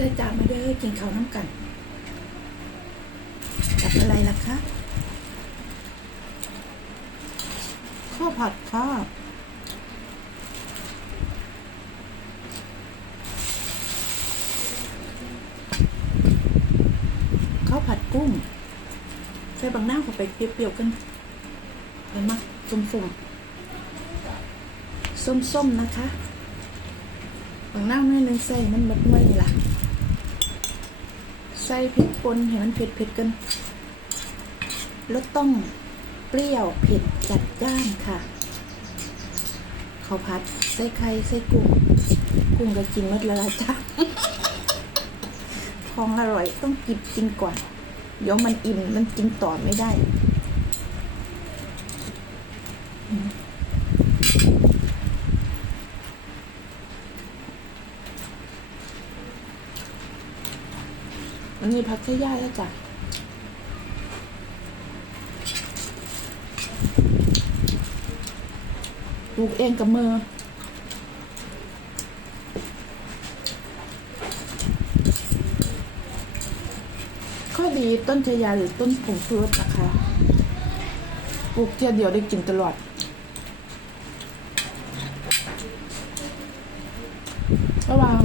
เดินจามาเด้อกินข้าวน้ำกันกับอะไรล่ะคะข้าวผัดข้าวข้าวผัดกุ้งใส่บางหน้าเข้าไปเปรี้ยวๆกันไปมาส้มๆส้มๆนะคะบางหน้าไม่เลยใส่มันหมดเมื่อยล่ะ ใส่พริกป่นให้มันเผ็ดเผ็ดกันรสต้องเปรี้ยวเผ็ดจัดจ้านค่ะข้าวผัดใส่ไข่ใส่กุ้ง กุ้งก็กินหมดแล้วล่ะจ้าของอร่อยต้องกินกินก่อน เดี๋ยวมันอิ่มมันกินต่อไม่ได้ อั นี้พักใช้ย่าแล้วจ้ะปลูกเองกับมือข้อดีต้นชายาหรือต้นผงชูรสนะคะ ปลูกเทียเดียวได้กินตลอดระหว่าง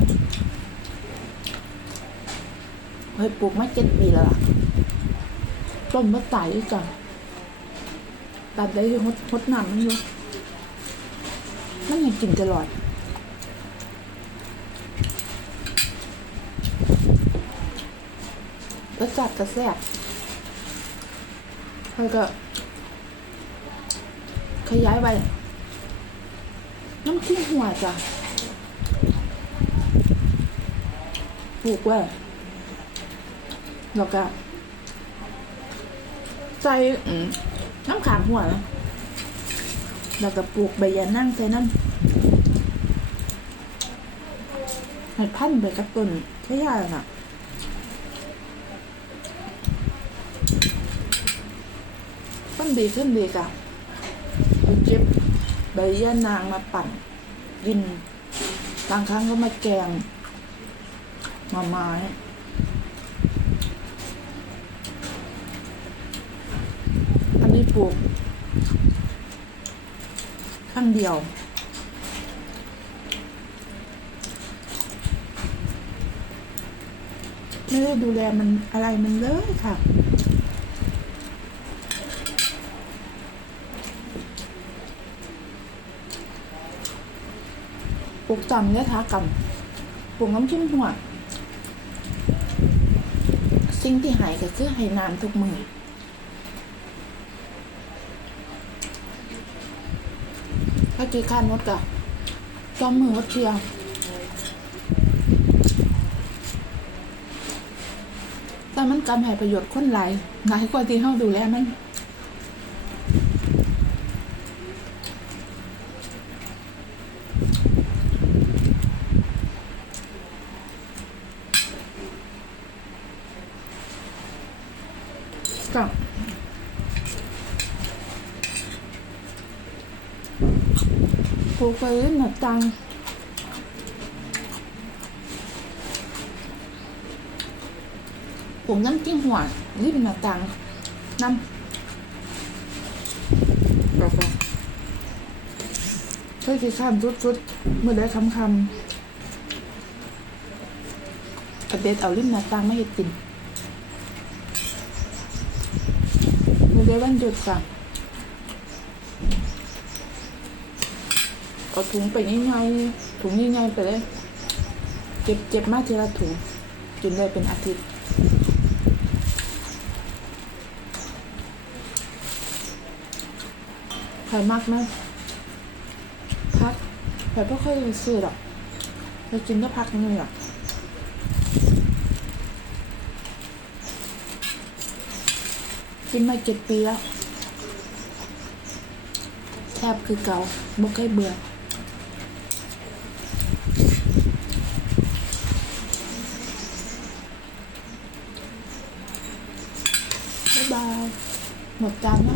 เคยปลูกมาเจ็ดปีแล้วล่ะต้นมะตายด้วยจ้ะตัดได้คือฮดฮดน้ำมันอยู่มันยังกินตลอดรสจัดกระแซ่บแล้วก็ ขยายไปน้ำขี้นหัวจ้ะปลูกไว้ แล้วก็ใส่อืมน้ำขางหัวนะแล้วก็ปลูกใบยานั่งใส่นั่นให้พันไปกับต้นใช่ยาน่ะต้นดีขึ้นดีจ้ะเอาเจ็บใบย่านางมาปั่นกินบางครั้งก็มาแกงมาไม้ ที่ปลูกข้างเดียว ไม่ได้ดูแลมันอะไรมันเลยค่ะปลูกจำเนี่ยทากำปลูกน้ำชิ้มหัวสิ่งที่หายก็คือให้น้ำทุกมือ ถ้ากี่ข้านดกะจอมมือมดเทียงแต่มันกำให้ประโยชน์คนหลายหลายกว่าที่เฮาดูแลมันกั บปูไปหนัดตังผมน้ำจิ้มหัวรีบหนัดตังน้ำแบบว่าเคยกินข้ามชุดๆเมื่อได้คำคำอเด็ดเอาลิ้มหนัดตังไม่ให้กินไม่ได้วันหยุดจ้ะ เอาถุงไปง่ายๆถุงง่ายๆไปเลย เก็บเก็บมาทีละถุงกินได้เป็นอาทิตย์ใครมากไหมพักแต่ไม่ค่อยซื้อหรอกเรากินได้พักนึงหรอกกินมาเจ็ดปีแล้วแทบคือเก่าบ่เคยเบื่อ 我干吗？